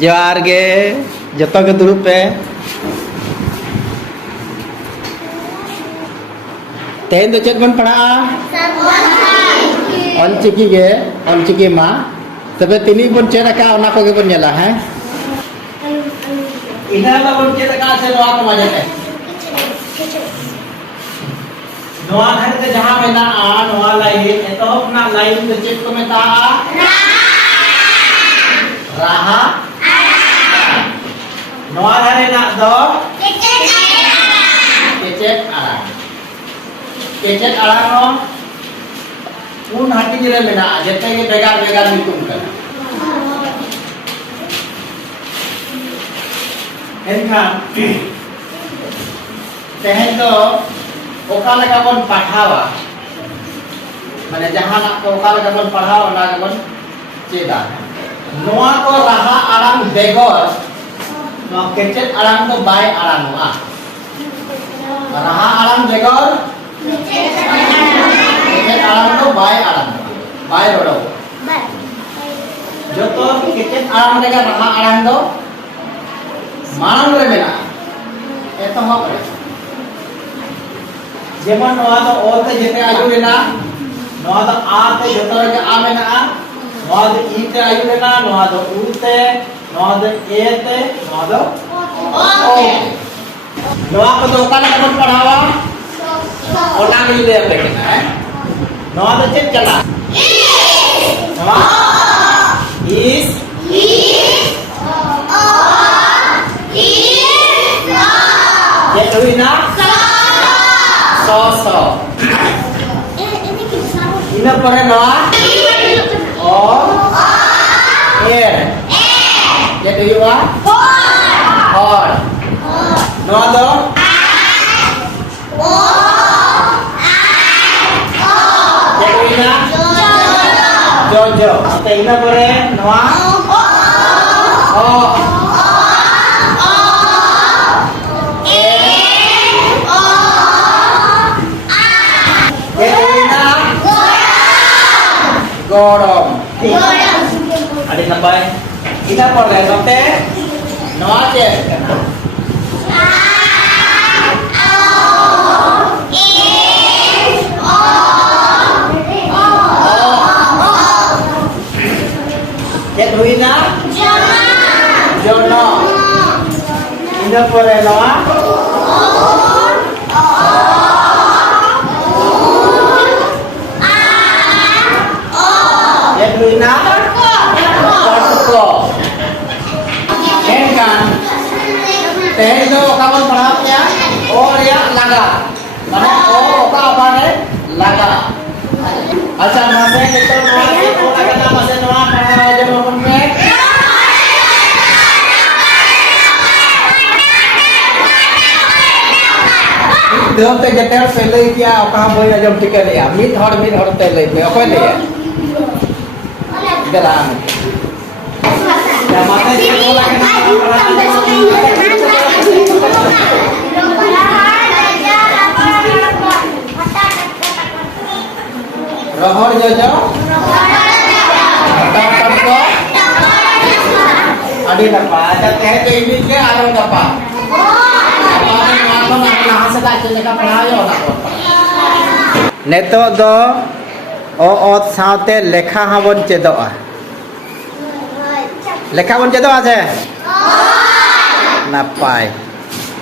जोहार गे जतो के दुरुप पे तेन तो चेक बन पढ़ा ऑलचिकी गे ऑलचिकी मा तबे तिनी बन चेक का ओना को गे बन नेला है इना ला बन चेक का से नोआ को मजा के नोआ घर ते जहां मेना आ नोआ लाइन एतो अपना लाइन तो चेक को मेता राहा नोआ धारे ना दो केचेक आड़ा नो उन हाटी जिले में ना जैसे कि बेगार बेगार निकुम कर एनखान तेहन तो ओका लगा बन पढ़ावा माने जहां ना को ओका लगा बन पढ़ावा ना बन चेदा नोआ को राहा आराम बेगोर नो केचेक आराम तो बाय आराम आ राहा आराम बेगोर केचेक आराम तो बाय रोडो जो तो केचेक आराम लेगा राहा आराम दो मानव रे मेना एतो हो करे जेमन नोआ तो ओल ते जेते आयु लेना नोआ तो आ ते जतो रे आ मेना नोआ तो ई ते आयु लेना नोआ तो उ ते नोआ तो ए ते नोआ तो ओ नोआ को तो काला कौन पढ़ावा ओना के लिए पे केना है नोआ तो चेक चला नोआ इस ये हुई ना सो इना पढ़े नोआ ओ एर ये तो युवा और नोआ दो ये हुई ना जो तो इना पढ़े नोआ ओ Godom. Ada nampai. Kita boleh sampai noa je. Jadi huina? Jono. Kita boleh noa. Luina Porco kan teh itu kawan pernahnya oh ya laga mana oh apa nih laga asal masih itu oh laga nama saya nama aja mau pemik Dom teh jeter pelai kia apa boleh aja tiga dia mid hor pelai apa dia Galang. Ya mata dia bola kena Rohor jojo. Tap ko. Adi dapa. Ada teh tu ini ke arang dapa. Apa nak hasa je ka padayo na ko. Neto do ot साथे लेखा हबन चेदोआ लेखा बन चेदोआ से नापाय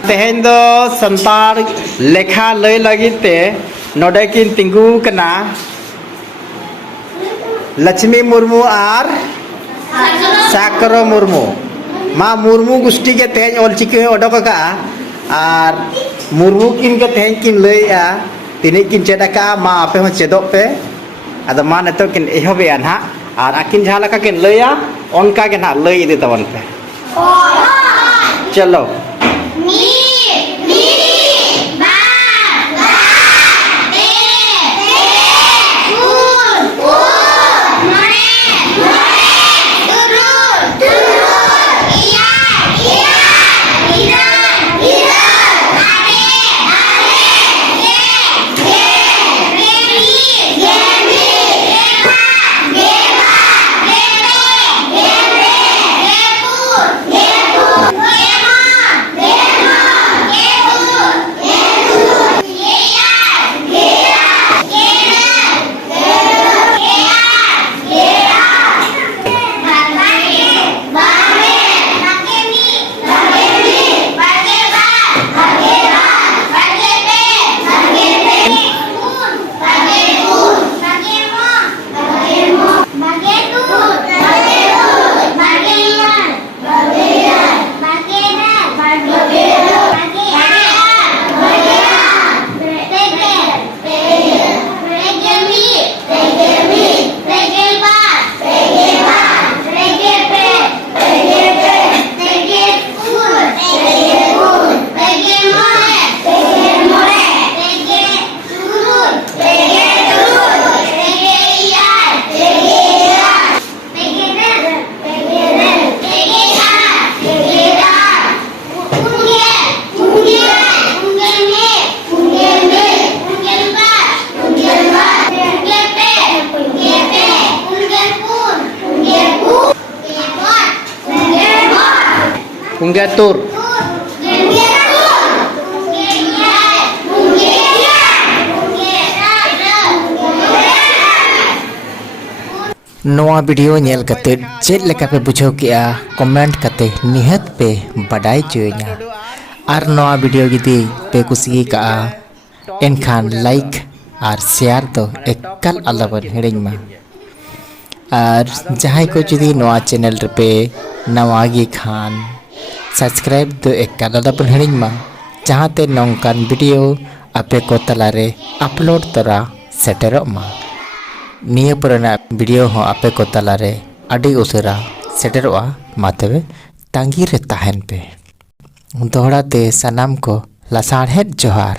तेहेन दो संतार लेखा लय लगिते नोडे किन तिंगु कना लक्ष्मी मुर्मू आर साकरो मुर्मू मा मुर्मू गुष्टी के तेहेन ऑलचिकी ओडोक का आर मुर्मू किन के तेहेन किन लयआ तिनी किन चेदका मा आपे हो चेदोक पे ada mana tu kin ehobean ha ar akin jhala ka kin leya onka kin ha lei idi tawan pe chalo Unggatur. नवा वीडियो नेल कते चेक लेका पे बुझाव किया कमेंट कते निहत पे बडाई चोयना और नवा वीडियो यदि पे कुसी का एनखान लाइक और शेयर तो एकल अलबन हिड़िंग और जहां को जुदी नवा चैनल पे नवा गी खान सब्सक्राइब तो एकल अलबन हिड़िंग जहां ते नौकान वीडियो आपे को तलारे अपलोड तरा सेटेरो निया पुराना वीडियो हो आपे को तलारे अडी उसरा सेटेरोआ मातवे तांगी रे ताहन पे दोहरा ते सनाम को लसाढ़ेत जोहार।